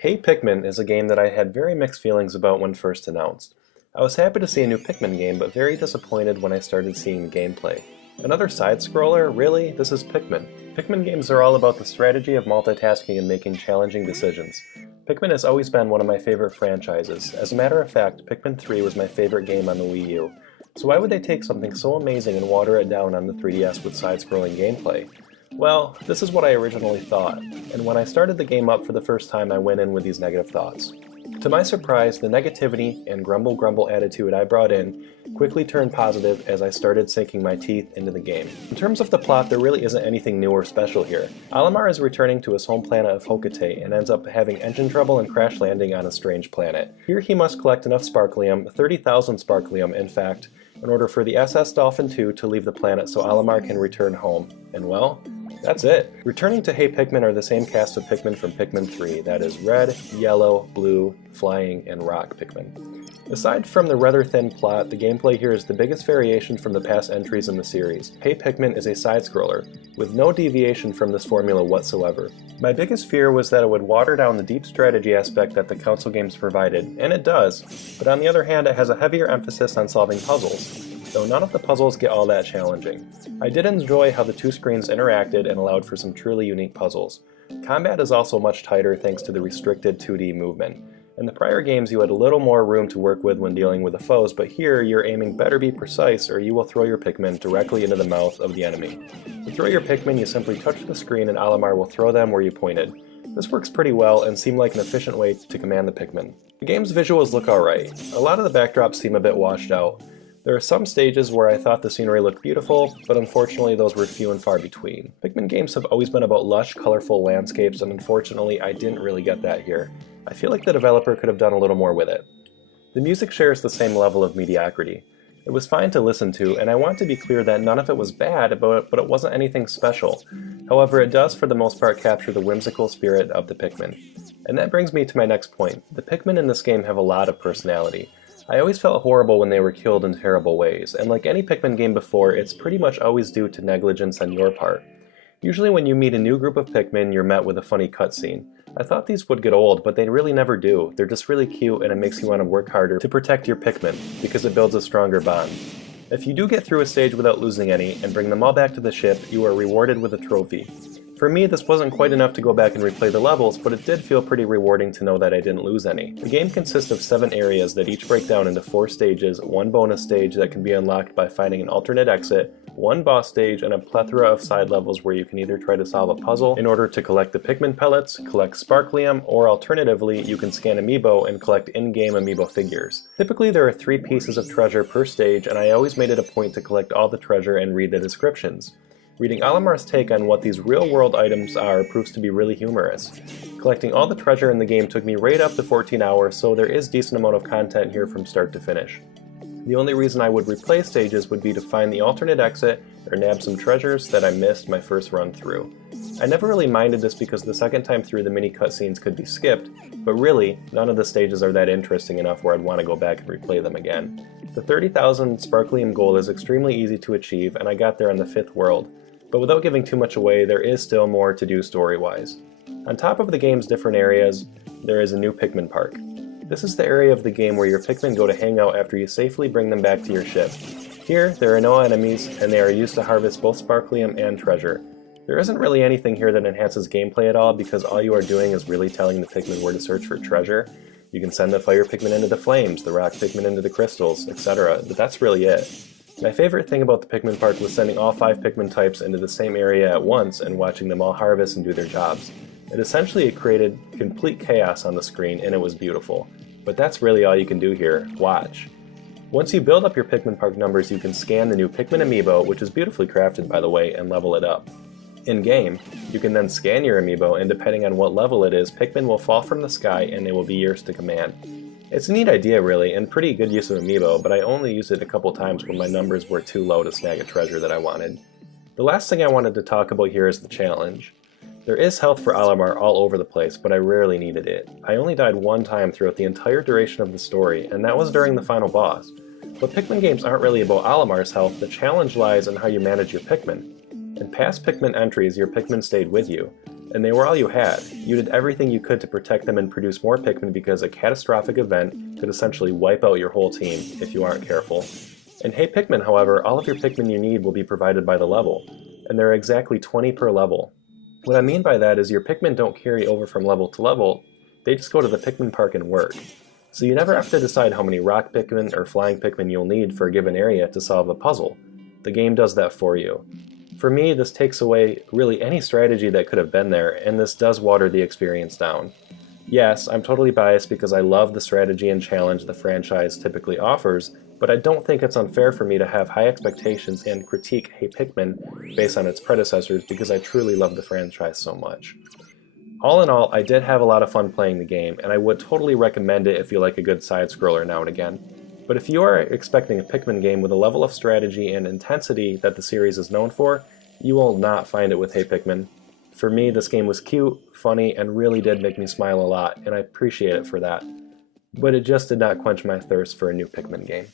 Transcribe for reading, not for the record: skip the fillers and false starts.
Hey Pikmin is a game that I had very mixed feelings about when first announced. I was happy to see a new Pikmin game, but very disappointed when I started seeing gameplay. Another side-scroller? Really? This is Pikmin. Pikmin games are all about the strategy of multitasking and making challenging decisions. Pikmin has always been one of my favorite franchises. As a matter of fact, Pikmin 3 was my favorite game on the Wii U. So why would they take something so amazing and water it down on the 3DS with side-scrolling gameplay? Well, this is what I originally thought, and when I started the game up for the first time I went in with these negative thoughts. To my surprise, the negativity and grumble attitude I brought in quickly turned positive as I started sinking my teeth into the game. In terms of the plot, there really isn't anything new or special here. Olimar is returning to his home planet of Hokate and ends up having engine trouble and crash landing on a strange planet. Here he must collect enough Sparklium, 30,000 Sparklium in fact, in order for the SS Dolphin 2 to leave the planet so Olimar can return home. And well, that's it. Returning to Hey Pikmin are the same cast of Pikmin from Pikmin 3, that is red, yellow, blue, flying, and rock Pikmin. Aside from the rather thin plot, the gameplay here is the biggest variation from the past entries in the series. Hey Pikmin is a side-scroller, with no deviation from this formula whatsoever. My biggest fear was that it would water down the deep strategy aspect that the console games provided, and it does, but on the other hand it has a heavier emphasis on solving puzzles, though none of the puzzles get all that challenging. I did enjoy how the two screens interacted and allowed for some truly unique puzzles. Combat is also much tighter thanks to the restricted 2D movement. In the prior games you had a little more room to work with when dealing with the foes, but here your aiming better be precise or you will throw your Pikmin directly into the mouth of the enemy. To throw your Pikmin you simply touch the screen and Olimar will throw them where you pointed. This works pretty well and seemed like an efficient way to command the Pikmin. The game's visuals look alright. A lot of the backdrops seem a bit washed out. There are some stages where I thought the scenery looked beautiful, but unfortunately those were few and far between. Pikmin games have always been about lush, colorful landscapes, and unfortunately I didn't really get that here. I feel like the developer could have done a little more with it. The music shares the same level of mediocrity. It was fine to listen to, and I want to be clear that none of it was bad, but it wasn't anything special. However, it does for the most part capture the whimsical spirit of the Pikmin. And that brings me to my next point. The Pikmin in this game have a lot of personality. I always felt horrible when they were killed in terrible ways, and like any Pikmin game before, it's pretty much always due to negligence on your part. Usually when you meet a new group of Pikmin, you're met with a funny cutscene. I thought these would get old, but they really never do. They're just really cute and it makes you want to work harder to protect your Pikmin, because it builds a stronger bond. If you do get through a stage without losing any, and bring them all back to the ship, you are rewarded with a trophy. For me, this wasn't quite enough to go back and replay the levels, but it did feel pretty rewarding to know that I didn't lose any. The game consists of 7 areas that each break down into 4 stages, 1 bonus stage that can be unlocked by finding an alternate exit, 1 boss stage, and a plethora of side levels where you can either try to solve a puzzle in order to collect the Pikmin pellets, collect Sparklium, or alternatively, you can scan Amiibo and collect in-game Amiibo figures. Typically there are 3 pieces of treasure per stage, and I always made it a point to collect all the treasure and read the descriptions. Reading Olimar's take on what these real-world items are proves to be really humorous. Collecting all the treasure in the game took me right up to 14 hours, so there is decent amount of content here from start to finish. The only reason I would replay stages would be to find the alternate exit or nab some treasures that I missed my first run through. I never really minded this because the second time through the mini cutscenes could be skipped, but really, none of the stages are that interesting enough where I'd want to go back and replay them again. The 30,000 Sparklium goal is extremely easy to achieve, and I got there on the 5th world. But without giving too much away, there is still more to do story-wise. On top of the game's different areas, there is a new Pikmin Park. This is the area of the game where your Pikmin go to hang out after you safely bring them back to your ship. Here, there are no enemies, and they are used to harvest both Sparklium and treasure. There isn't really anything here that enhances gameplay at all because all you are doing is really telling the Pikmin where to search for treasure. You can send the fire Pikmin into the flames, the rock Pikmin into the crystals, etc., but that's really it. My favorite thing about the Pikmin Park was sending all 5 Pikmin types into the same area at once and watching them all harvest and do their jobs. It essentially created complete chaos on the screen and it was beautiful. But that's really all you can do here, watch. Once you build up your Pikmin Park numbers, you can scan the new Pikmin Amiibo, which is beautifully crafted by the way, and level it up. In-game, you can then scan your Amiibo and depending on what level it is, Pikmin will fall from the sky and they will be yours to command. It's a neat idea really, and pretty good use of Amiibo, but I only used it a couple times when my numbers were too low to snag a treasure that I wanted. The last thing I wanted to talk about here is the challenge. There is health for Olimar all over the place, but I rarely needed it. I only died 1 time throughout the entire duration of the story, and that was during the final boss. But Pikmin games aren't really about Olimar's health, the challenge lies in how you manage your Pikmin. In past Pikmin entries, your Pikmin stayed with you. and they were all you had. You did everything you could to protect them and produce more Pikmin because a catastrophic event could essentially wipe out your whole team if you aren't careful. In Hey Pikmin, however, all of your Pikmin you need will be provided by the level, and there are exactly 20 per level. What I mean by that is your Pikmin don't carry over from level to level, they just go to the Pikmin park and work. So you never have to decide how many rock Pikmin or flying Pikmin you'll need for a given area to solve a puzzle. The game does that for you. For me, this takes away really any strategy that could have been there, and this does water the experience down. Yes, I'm totally biased because I love the strategy and challenge the franchise typically offers, but I don't think it's unfair for me to have high expectations and critique Hey Pikmin based on its predecessors because I truly love the franchise so much. All in all, I did have a lot of fun playing the game, and I would totally recommend it if you like a good side-scroller now and again. But if you are expecting a Pikmin game with a level of strategy and intensity that the series is known for, you will not find it with Hey Pikmin. For me, this game was cute, funny, and really did make me smile a lot, and I appreciate it for that. But it just did not quench my thirst for a new Pikmin game.